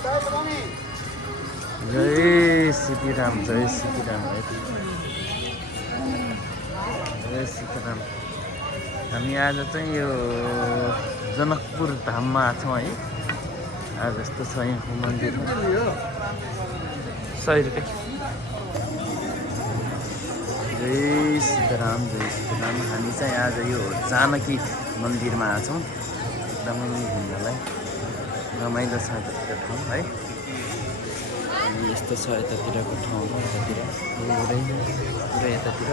जय सीताराम है। जय सीताराम। हामी आज चाहिँ यो जनकपुर धाममा छौँ है। आज यस्तो छ यहाँको मन्दिरमा 100 रुपियाँ। जय सीताराम। हामी चाहिँ आज यो जानकी मन्दिरमा आछौँ। एकदमै घुम्नलाई रमाइलो छ यतातिर ठाउँ है। यस्तो छ यतातिरको ठाउँमा, यतातिर पुरै यतातिर।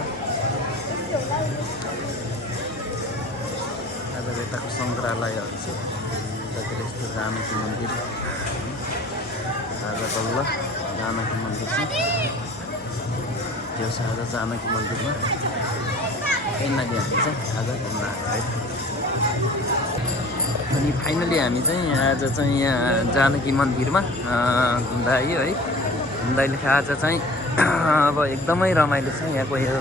आज यताको सङ्ग्रहालयहरू छ। यतातिर यस्तो जानकी मन्दिर। आज बल्ल जानकी मन्दिर छ। त्यो आज जानकी मन्दिरमा फाइनली हामी चाहिँ आज घुम्न आएको है। अनि फाइनली हामी चाहिँ आज चाहिँ यहाँ जानकी मन्दिरमा घुम्दा आयो है। घुम्दादेखि आज चाहिँ अब एकदमै रमाइलो छ। यहाँको यो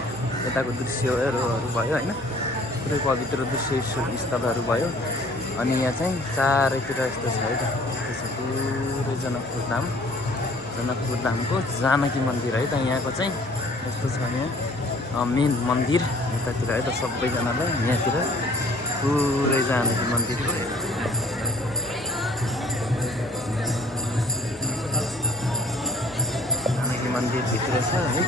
यताको दृश्यहरू भयो होइन, पुरै पवित्र दृश्य स्थलहरू भयो। अनि यहाँ चाहिँ चारैतिर यस्तो छ है त। यस्तो छ पुरै जनकपुर धामको जानकी मन्दिर है त। यहाँको चाहिँ यस्तो छ यहाँ मेन मन्दिर यतातिर है त। सबैजनालाई यहाँतिर पुरै जानकी मन्दिर भित्र छ है।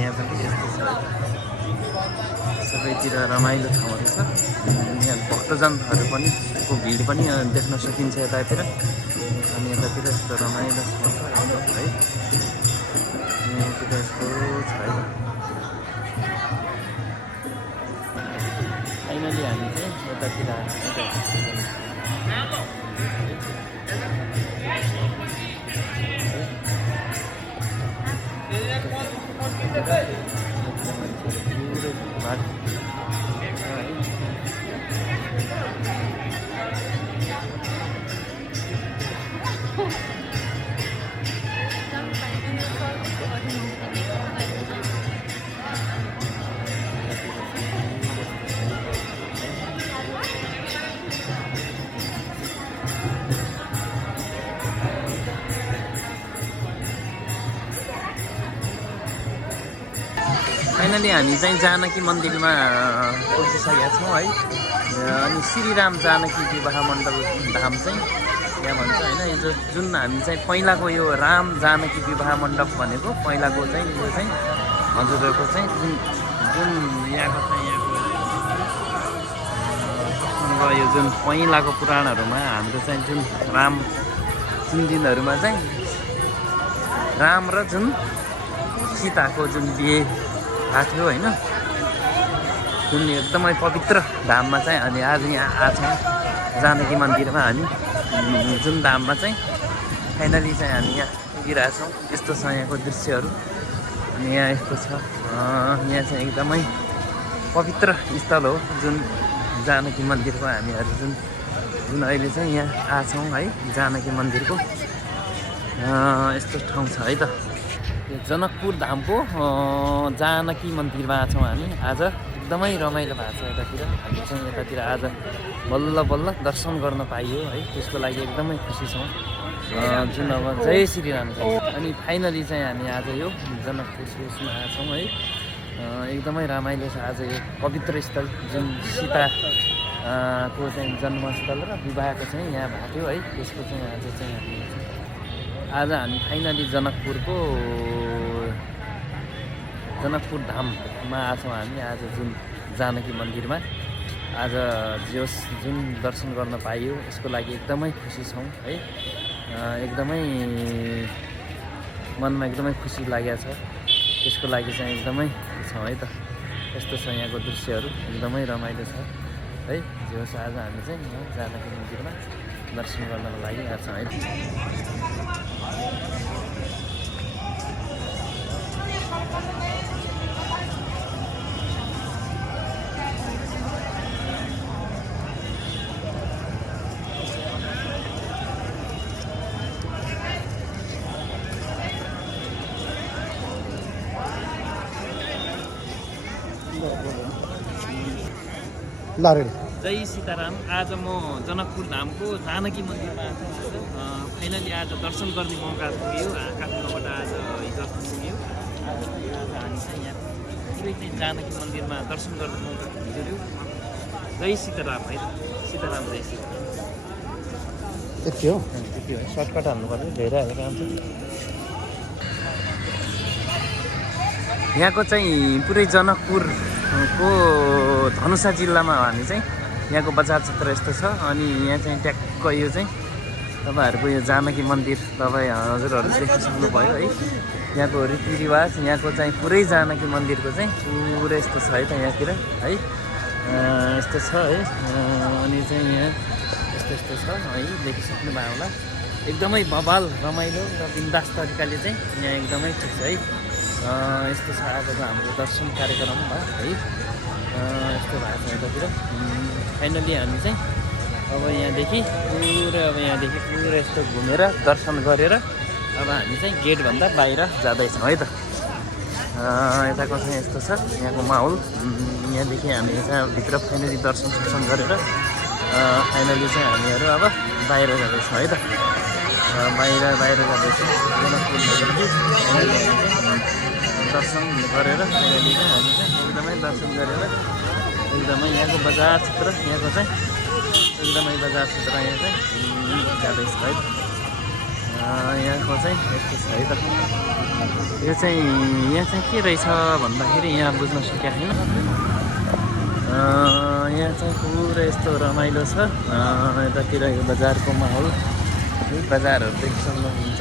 यहाँ पनि यस्तो छ, सबैतिर रमाइलो ठाउँहरू छ। यहाँ भक्तजनहरू पनि को भिड पनि देख्न सकिन्छ यतातिर। अनि यतातिर यस्तो रमाइलो ठाउँ छ है। यहाँतिर यस्तो छ है। फाइनली हामी चाहिँ यतातिर फाइनली हामी चाहिँ जानकी मन्दिरमा पसिसकेका छौँ है। अनि श्रीराम जानकी विवाह मण्डल धाम चाहिँ यहाँ भन्छ होइन। यो जुन हामी चाहिँ पहिलाको यो राम जानकी विवाह मण्डप भनेको पहिलाको चाहिँ यो चाहिँ हजुरहरूको चाहिँ जुन यहाँको यो जुन पहिलाको पुराणहरूमा हाम्रो चाहिँ जुन दिनहरूमा चाहिँ राम र जुन सीताको जुन बिहे भएको थियो होइन, जुन एकदमै पवित्र धाममा चाहिँ अनि आज यहाँ आछौँ जानकी मन्दिरमा हामी। जुन धाममा चाहिँ फाइनली चाहिँ हामी यहाँ पुगिरहेछौँ। यस्तो छ यहाँको दृश्यहरू। अनि यहाँ यस्तो छ, यहाँ चाहिँ एकदमै पवित्र स्थल हो जुन जानकी मन्दिरको हामीहरू जुन अहिले चाहिँ यहाँ आछौँ है। जानकी मन्दिरको यस्तो ठाउँ छ है त। जनकपुर धामको जानकी मन्दिरमा छौँ हामी आज। एकदमै रमाइलो भएको छ यतातिर। हामी चाहिँ यतातिर आज बल्ल दर्शन गर्न पाइयो है। त्यसको लागि एकदमै खुसी छौँ। जुन अब जय श्रीराम छ। अनि फाइनली चाहिँ हामी आज यो जनकपुर उसमा आछौँ है। एकदमै रमाइलो छ आज यो पवित्र स्थल जुन सीता को चाहिँ जन्मस्थल र विवाहको चाहिँ यहाँ भएको थियो है। त्यसको चाहिँ आज हामी फाइनली जनकपुर धाममा आछौँ हामी आज। जुन जानकी मन्दिरमा आज जुन दर्शन गर्न पाइयो यसको लागि एकदमै खुसी छौँ है। एकदमै मनमा एकदमै खुसी लागेको छ। त्यसको लागि चाहिँ एकदमै छौँ है त। यस्तो छ यहाँको दृश्यहरू, एकदमै रमाइलो छ है। जे होस् आज हामी चाहिँ यहाँ जानकी मन्दिरमा दर्शन गर्नको लागि आएको छौँ है। ल रेडी। जय सीताराम। आज म जनकपुर धामको जानकी मन्दिरमा फाइनली आज दर्शन गर्ने मौका पुग्यो। काठमाडौँबाट आज हिजो अस्ति पुग्यो। आज हामी चाहिँ यहाँ पुरै चाहिँ जानकी मन्दिरमा दर्शन गर्ने मौका पुग्यो। जय सीताराम है। सीताराम जय सीताराम। यति हो त्यति हो। सर्टकट हाल्नु पर्यो, धेरै हाल्नु काम छ। यहाँको चाहिँ पुरै जनकपुरको धनुषा जिल्लामा हो हामी चाहिँ। यहाँको बजार क्षेत्र यस्तो छ। अनि यहाँ चाहिँ ट्याक्क यो चाहिँ तपाईँहरूको यो जानकी मन्दिर तपाईँ हजुरहरूले देख्न सक्नुभयो है। यहाँको रीतिरिवाज, यहाँको चाहिँ पुरै जानकी मन्दिरको चाहिँ पुरै यस्तो छ है त यहाँतिर है। यस्तो छ है। अनि चाहिँ यहाँ यस्तो यस्तो छ है, देखिसक्नु भयो होला। एकदमै बवाल रमाइलो र बिन्दास तरिकाले चाहिँ यहाँ एकदमै ठिक छ है। यस्तो छ आजको हाम्रो दर्शन कार्यक्रम भयो है। यस्तो भएको छ यतातिर। फाइनली हामी चाहिँ अब यहाँदेखि पुरा यस्तो घुमेर दर्शन गरेर अब हामी चाहिँ गेटभन्दा बाहिर जाँदैछौँ है त। यताको चाहिँ यस्तो छ यहाँको माहौल। यहाँदेखि हामी चाहिँ भित्र फाइनली दर्शन गरेर फाइनली चाहिँ हामीहरू अब बाहिर जाँदैछौँ है त। बाहिर जाँदैछौँ दर्शन गरेर फाइनली चाहिँ हामी चाहिँ एकदमै दर्शन गरेर एकदमै यहाँको बजार क्षेत्र, यहाँको चाहिँ एकदमै बजार क्षेत्र यहाँ चाहिँ जाँदैछ है त। यहाँको चाहिँ यस्तो छ है त। यो चाहिँ यहाँ चाहिँ के रहेछ भन्दाखेरि यहाँ बुझ्न सकेको छैन। यहाँ चाहिँ पुरा यस्तो रमाइलो छ। यतातिर यो बजारको माहौल, बजारहरू देख्न सक्नुहुन्छ।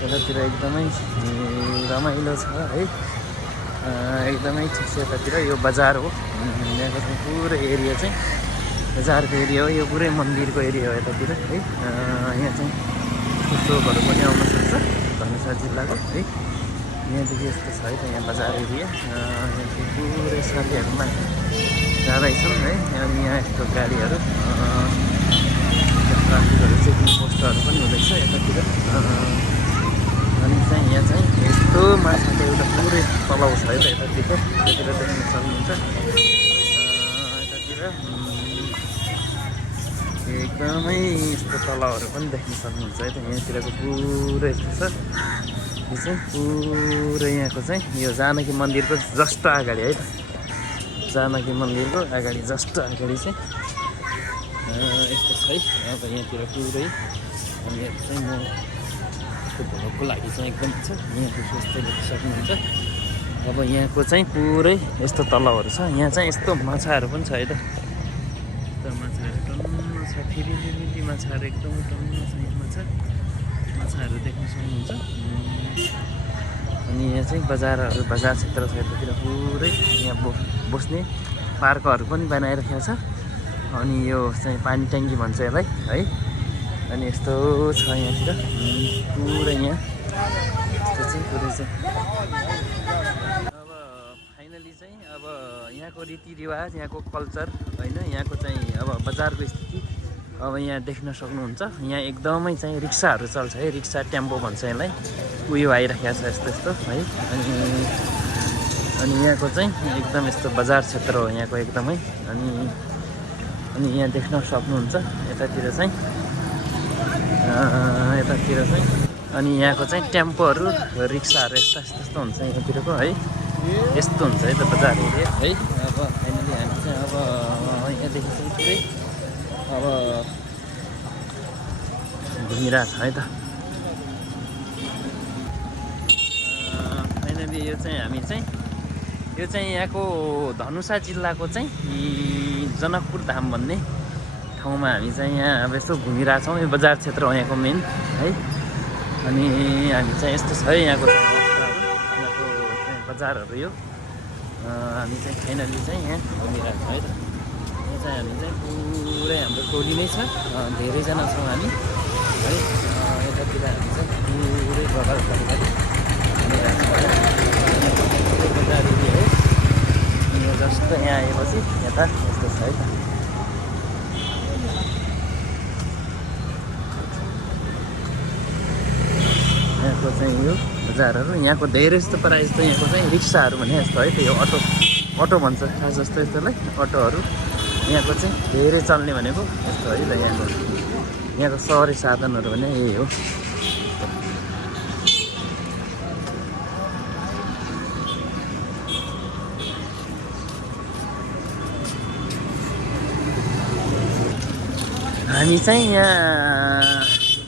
यतातिर एकदमै रमाइलो छ है। एकदमै ठिक छ। यतातिर यो बजार हो। यहाँको चाहिँ पुरै एरिया चाहिँ बजारको एरिया हो। यो पुरै मन्दिरको एरिया हो यतातिर है। यहाँ चाहिँ चोकहरू पनि आउन सक्छ धनुषा जिल्लाको है। यहाँदेखि यस्तो छ है त यहाँ बजार एरिया। यहाँ चाहिँ पुरै साथीहरूमा जाँदैछौँ है। अनि यहाँ यस्तो गाडीहरू ट्राफिकहरू चेकिङ पोस्टहरू पनि हुँदैछ यतातिर। अनि चाहिँ यहाँ चाहिँ यस्तो माछाको एउटा पुरै तलाउ छ है त यतातिर। यतातिर देख्न सक्नुहुन्छ। यतातिर एकदमै यस्तो तलाउहरू पनि देख्न सक्नुहुन्छ है त। यहाँतिरको पुरै यस्तो छ। यो चाहिँ पुरै यहाँको चाहिँ यो जानकी मन्दिरको जस्ट अगाडि है त। जानकी मन्दिरको अगाडि जस्ट अगाडि चाहिँ यस्तो छ है। अब यहाँतिर पुरै हामीहरू चाहिँ म भ्लगको लागि चाहिँ एकदम छ। यहाँको यस्तो देख्न सक्नुहुन्छ। अब यहाँको चाहिँ पुरै यस्तो तलाउहरू छ। यहाँ चाहिँ यस्तो माछाहरू पनि छ है त। यस्तो माछाहरू टन्न छ। फिरिलिली माछाहरू एकदम टन्न छ। यहाँ माछाहरू देख्न सक्नुहुन्छ। अनि यहाँ चाहिँ बजार क्षेत्र छ यतातिर पुरै। यहाँ बस्ने पार्कहरू पनि बनाइराखेको छ। अनि यो चाहिँ पानी ट्याङ्की भन्छ यसलाई है। अनि यस्तो छ यहाँतिर पुरै यहाँ यस्तो चाहिँ पुरै चाहिँ। अब फाइनली चाहिँ अब यहाँको रीतिरिवाज, यहाँको कल्चर होइन, यहाँको चाहिँ अब बजारको स्थिति अब यहाँ देख्न सक्नुहुन्छ। यहाँ एकदमै चाहिँ रिक्साहरू चल्छ है। रिक्सा टेम्पो भन्छ यसलाई। उयो आइराखेको छ यस्तो यस्तो है। अनि यहाँको चाहिँ एकदम यस्तो बजार क्षेत्र हो यहाँको एकदमै। अनि यहाँ देख्न सक्नुहुन्छ यतातिर चाहिँ अनि यहाँको चाहिँ टेम्पोहरू रिक्साहरू यस्तो हुन्छ यहाँतिरको है। यस्तो हुन्छ है त बजार एरिया है। अब फाइनली हामी चाहिँ अब यहाँदेखि चाहिँ पुरै अब घुमिरहेको छ है त। फाइनली यो चाहिँ हामी चाहिँ यो चाहिँ यहाँको धनुषा जिल्लाको चाहिँ जनकपुर धाम भन्ने ठाउँमा हामी चाहिँ यहाँ अब यसो घुमिरहेछौँ। यो बजार क्षेत्र हो यहाँको मेन है। अनि हामी चाहिँ यस्तो छ है यहाँको अवस्थाहरू, यहाँको चाहिँ बजारहरू। यो हामी चाहिँ फाइनली चाहिँ यहाँ घुमिरहेको छ है त। यहाँ चाहिँ हामी चाहिँ पुरै हाम्रो टोली नै छ। धेरैजना छौँ हामी है। यतातिर हामी चाहिँ पुरै बजार तरिकाले बजार एरिया हो। यो जस्तो यहाँ आएपछि यता यस्तो छ है त। यहाँको चाहिँ यो बजारहरू, यहाँको धेरै जस्तो प्रायः जस्तो यहाँको चाहिँ रिक्साहरू भने जस्तो है त। यो अटो भन्छ खास जस्तो यस्तोलाई अटोहरू यहाँको चाहिँ धेरै चल्ने भनेको यस्तो है त यहाँको सहरी साधनहरू भने यही हो। हामी चाहिँ यहाँ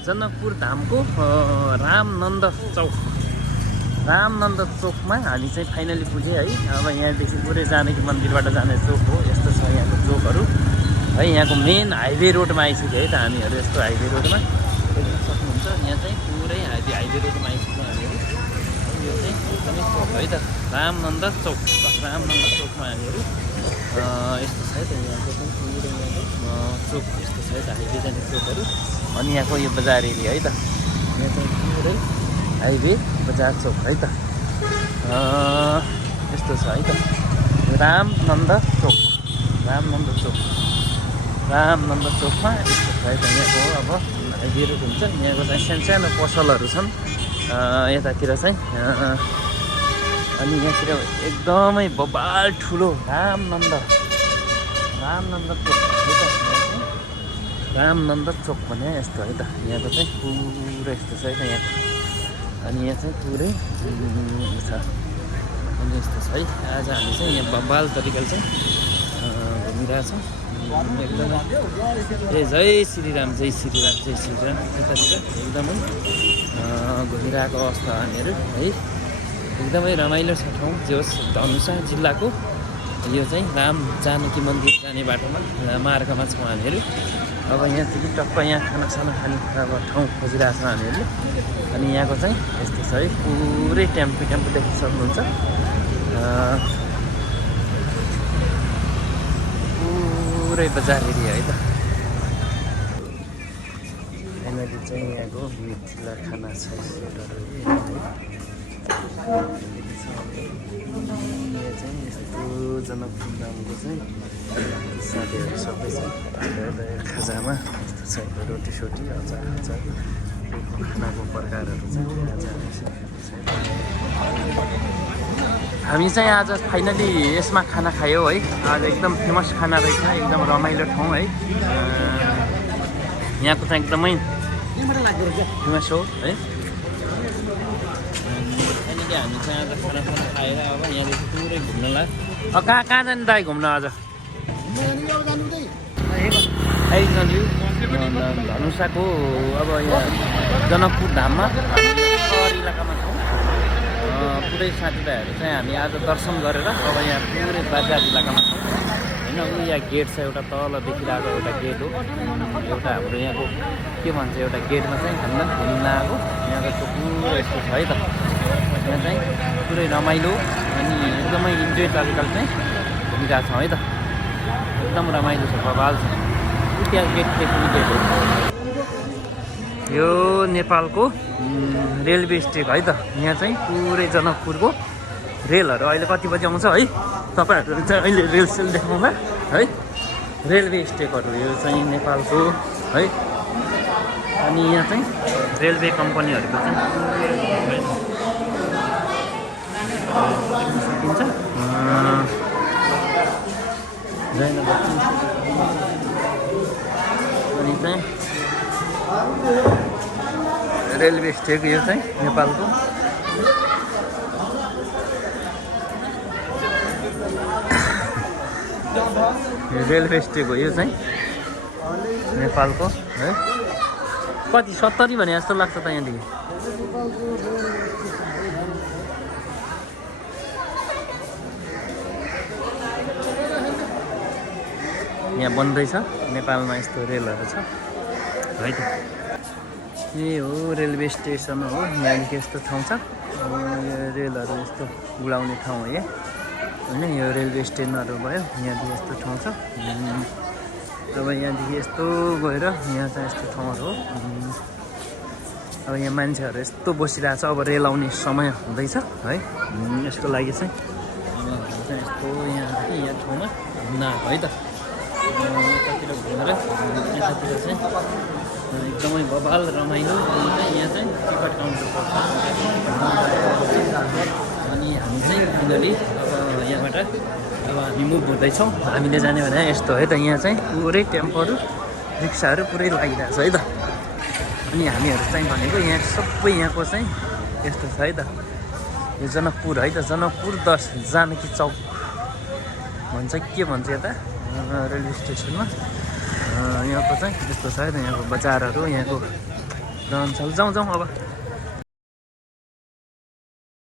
जनकपुर धामको रामनन्द चोकमा हामी चाहिँ फाइनली पुग्यौँ है। अब यहाँदेखि पुरै जानकी मन्दिरबाट जाने चोक हो। यस्तो छ यहाँको चोकहरू है। यहाँको मेन हाइवे रोडमा आइसक्यो है त हामीहरू। यस्तो हाइवे रोडमा देख्न सक्नुहुन्छ। यहाँ चाहिँ पुरै हाइवे रोडमा आइसक्यौँ हामीहरू। यो चाहिँ एकदमै चोक है त रामनन्द चोकमा हामीहरू यस्तो छ है त यहाँको चाहिँ पुरै यहाँको चोक यस्तो छ है त हाइवे जाने चोकहरू। अनि यहाँको यो बजार एरिया है त यहाँ चाहिँ पुरै हाइवे बजार चोक है त यस्तो छ है त रामनन्द चोकमा यस्तो छ है त यहाँको अब हाइवे रोड हुन्छ। यहाँको चाहिँ सानो पसलहरू छन् यतातिर चाहिँ अनि यहाँतिर एकदमै बबाल ठुलो रामनन्द चोक है त रामनन्द चोक भने यस्तो है त यहाँको चाहिँ पुरै यस्तो छ है त यहाँको। अनि यहाँ चाहिँ पुरै छ अनि यस्तो छ है। आज हामी चाहिँ यहाँ बबाल तरिकाले चाहिँ घुमिरहेछौँ एकदमै। ए जय श्रीराम यतातिर एकदमै घुमिरहेको अवस्था हामीहरू है। एकदमै रमाइलो छ ठाउँ। जे होस् धनुषा जिल्लाको यो चाहिँ राम जानकी मन्दिर जाने बाटोमा मार्गमा छौँ हामीहरू। अब यहाँदेखि टक्क यहाँ खानासाना खाने अब ठाउँ खोजिरहेको छौँ हामीहरूले। अनि यहाँको चाहिँ यस्तो छ है पुरै टेम्पो देख्न सक्नुहुन्छ। पुरै बजार एरिया है त। फाइनली चाहिँ यहाँको मिथिला खाना छ यहाँ चाहिँ यस्तो जनकपुर धामको चाहिँ साथीहरू सबै छ खाजामा यस्तो छ रोटी अचार खानाको प्रकारहरू चाहिँ हामी चाहिँ आज फाइनली यसमा खाना खायौँ है। आज एकदम फेमस खाना रहेछ एकदम रमाइलो ठाउँ है। यहाँको चाहिँ एकदमै फेमस हो है। हामी चाहिँ आज खाना खाएर अब यहाँदेखि पुरै घुम्न लाग्यो। कहाँ जाने दाइ घुम्न आज धनुषाको अब यहाँ जनकपुर धाममा सहर इलाकामा छौँ। पुरै साथीभाइहरू चाहिँ हामी आज दर्शन गरेर अब यहाँ पुरै बजार इलाकामा छौँ होइन। यहाँ गेट छ एउटा तल देखिरहेको एउटा गेट हो। एउटा हाम्रो यहाँको के भन्छ एउटा गेटमा चाहिँ हामीलाई घुम्न आएको यहाँको पुरै यस्तो छ है त। यहाँ चाहिँ पुरै रमाइलो अनि एकदमै इन्जोय तरिकाले चाहिँ घुमिरहेको छौँ है त। एकदम रमाइलो छ बबाल छ। त्यहाँ गेटदेखि गेट हो। यो नेपालको रेलवे स्टेसन है त। यहाँ चाहिँ पुरै जनकपुरको रेलहरू अहिले कति बजी आउँछ है तपाईँहरू चाहिँ अहिले रेलसेल देखाउँदा है। रेलवे स्टेसनहरू यो चाहिँ नेपालको है। अनि यहाँ चाहिँ रेलवे कम्पनीहरूको चाहिँ सकिन्छ। अनि चाहिँ रेलवे स्टेसन यो चाहिँ नेपालको रेलवे स्टेसन हो यो चाहिँ नेपालको है। कति 70 भने जस्तो लाग्छ त यहाँदेखि। यहाँ बन्दैछ नेपालमा यस्तो रेलहरू छ है त। यही हो रेलवे स्टेसन हो। यहाँदेखि यस्तो ठाउँ छ। यो रेलहरू यस्तो उडाउने ठाउँ हो यहाँ होइन। यो रेलवे स्टेसनहरू भयो यहाँदेखि यस्तो ठाउँ छ। अब यहाँदेखि यस्तो गएर यहाँ चाहिँ यस्तो ठाउँहरू हो। अब यहाँ मान्छेहरू यस्तो बसिरहेको छ। अब रेल आउने समय हुँदैछ है। यसको लागि चाहिँ यस्तो यहाँदेखि यहाँ ठाउँमा घुम्न आएको है त। यतातिर घुमेर यतातिर चाहिँ एकदमै बबाल रमाइलो। यहाँ चाहिँ टिकट काउन्टर पर्छ। अनि हामी चाहिँ फाइनली अब यहाँबाट अब हामी मुभ हुँदैछौँ हामीले जाने भने यस्तो है त यहाँ चाहिँ पुरै टेम्पोहरू रिक्साहरू पुरै लागिरहेको छ है त अनि हामीहरू चाहिँ भनेको यहाँ सबै यहाँको चाहिँ यस्तो छ है त यो जनकपुर है त जनकपुर 10 जानकी चौक भन्छ के भन्छ यता रेलवे स्टेसनमा यहाँको चाहिँ यस्तो छ है त यहाँको बजारहरू यहाँको रहनसहन जाउँ अब